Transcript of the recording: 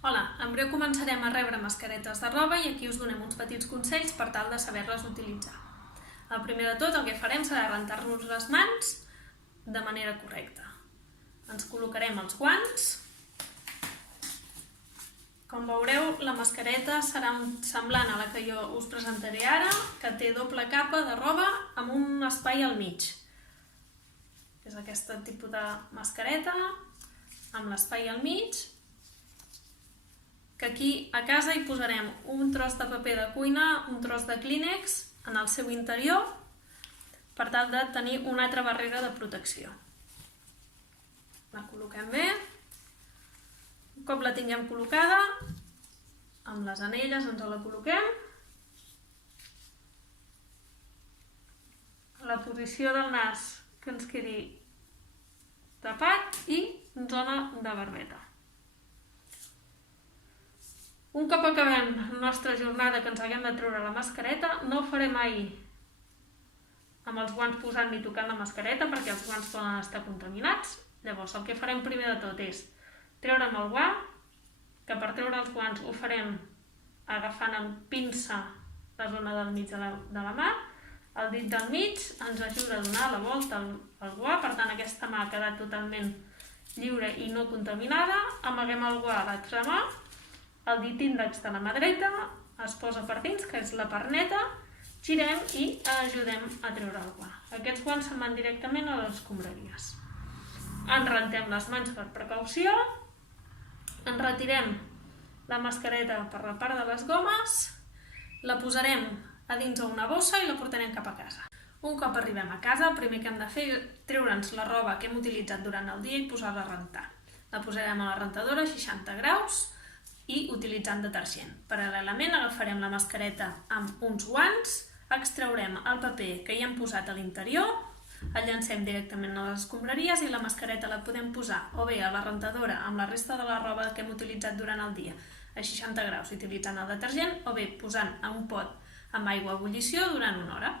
Hola, en breu començarem a rebre mascaretes de roba i aquí us donem uns petits consells per tal de saber-les utilitzar. El primer de tot el que farem serà rentar-nos les mans de manera correcta. Ens col·locarem els guants. Com veureu, la mascareta serà semblant a la que jo us presentaré ara, que té doble capa de roba amb un espai al mig. És aquest tipus de mascareta amb l'espai al mig, que aquí a casa hi posarem un tros de paper de cuina, un tros de Kleenex en el seu interior per tal de tenir una altra barrera de protecció. La col·loquem bé. Un cop la tinguem col·locada, amb les anelles ens la col·loquem. La posició del nas que ens quedi tapat i zona de barbeta. Un cop acabem la nostra jornada que ens haguem de treure la mascareta, no ho farem mai amb els guants posant ni tocant la mascareta perquè els guants poden estar contaminats. Llavors el que farem primer de tot és treure'm el guant, que per treure els guants ho farem agafant amb pinça la zona del mig de la mà. El dit del mig ens ajuda a donar la volta al guant, per tant aquesta mà ha quedat totalment lliure i no contaminada. Amaguem el guant a l'altra mà. El dit índex de la mà dreta es posa per dins, que és la part-neta, girem i ajudem a treure el guant. Aquests guants se'n van directament a les escombraries. Ens rentem les mans per precaució, ens retirem la mascareta per la part de les gomes, la posarem a dins una bossa i la portarem cap a casa. Un cop arribem a casa, el primer que hem de fer és treure'ns la roba que hem utilitzat durant el dia i posar-la a rentar. La posarem a la rentadora a 60 graus, i utilitzant detergent. Paral·lelament agafarem la mascareta amb uns guants, extraurem el paper que hi hem posat a l'interior, el llancem directament a les escombraries i la mascareta la podem posar o bé a la rentadora amb la resta de la roba que hem utilitzat durant el dia a 60 graus utilitzant el detergent o bé posant en un pot amb aigua a ebullició durant una hora.